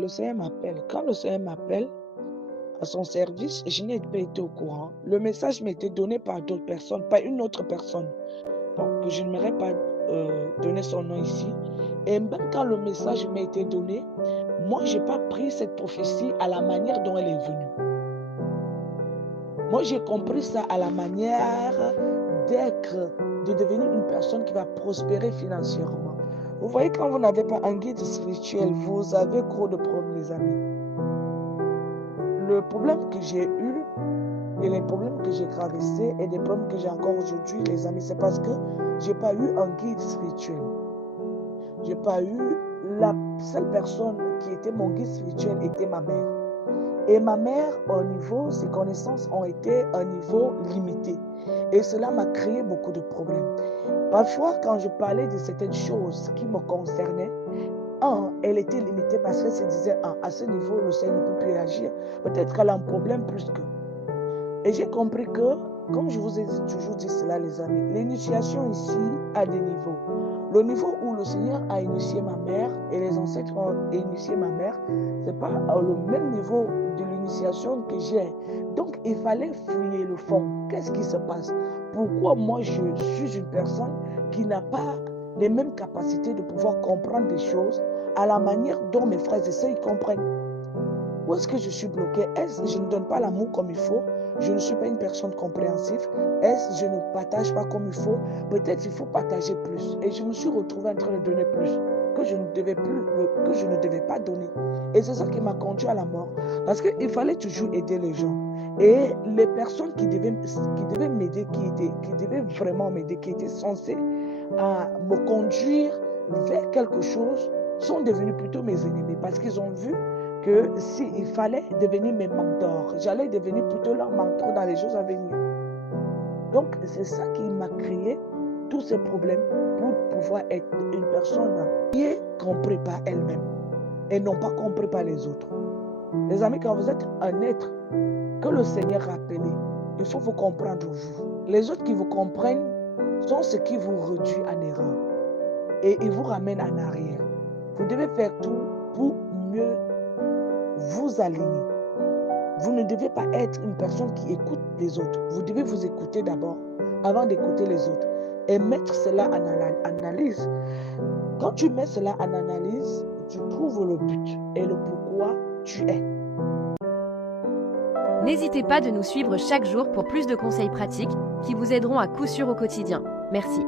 le Seigneur m'appelle. Quand le Seigneur m'appelle à son service, je n'ai pas été au courant. Le message m'a été donné par d'autres personnes, pas une autre personne. Bon, que je n'aimerais pas donner son nom ici. Et même quand le message m'a été donné, moi, je n'ai pas pris cette prophétie à la manière dont elle est venue. Moi, j'ai compris ça à la manière de devenir une personne qui va prospérer financièrement. Vous voyez, quand vous n'avez pas un guide spirituel, vous avez gros de problèmes, les amis. Le problème que j'ai eu et les problèmes que j'ai traversés et des problèmes que j'ai encore aujourd'hui, les amis, c'est parce que j'ai pas eu un guide spirituel. J'ai pas eu la seule personne qui était mon guide spirituel était ma mère. Et ma mère, au niveau, ses connaissances ont été à un niveau limité. Et cela m'a créé beaucoup de problèmes. Parfois, quand je parlais de certaines choses qui me concernaient, elle était limitée parce qu'elle se disait, à ce niveau, le Seigneur ne peut plus agir. Peut-être qu'elle a un problème plus que. Et j'ai compris que, comme je vous ai toujours dit cela, les amis, l'initiation ici a des niveaux. Le niveau où le Seigneur a initié ma mère et les ancêtres ont initié ma mère, ce n'est pas le même niveau de l'initiation que j'ai. Donc, il fallait fouiller le fond. Qu'est-ce qui se passe? Pourquoi moi, je suis une personne qui n'a pas les mêmes capacités de pouvoir comprendre des choses à la manière dont mes frères et sœurs comprennent? Où est-ce que je suis bloquée? Est-ce que je ne donne pas l'amour comme il faut? Je ne suis pas une personne compréhensive. Est-ce que je ne partage pas comme il faut? Peut-être il faut partager plus. Et je me suis retrouvée en train de donner plus que je ne devais pas donner. Et c'est ça qui m'a conduit à la mort. Parce qu'il fallait toujours aider les gens. Et les personnes qui devaient m'aider, qui devaient vraiment m'aider, qui étaient censées me conduire vers quelque chose, sont devenus plutôt mes ennemis parce qu'ils ont vu que s'il fallait devenir mes mentors, j'allais devenir plutôt leur mentor dans les choses à venir. Donc, c'est ça qui m'a créé tous ces problèmes pour pouvoir être une personne qui est comprise par elle-même et non pas comprise par les autres. Les amis, quand vous êtes un être que le Seigneur a appelé, il faut vous comprendre vous. Les autres qui vous comprennent sont ceux qui vous réduisent en erreur et ils vous ramènent en arrière. Vous devez faire tout pour mieux vous aligner. Vous ne devez pas être une personne qui écoute les autres. Vous devez vous écouter d'abord avant d'écouter les autres et mettre cela en analyse. Quand tu mets cela en analyse, tu trouves le but et le pourquoi tu es. N'hésitez pas de nous suivre chaque jour pour plus de conseils pratiques qui vous aideront à coup sûr au quotidien. Merci.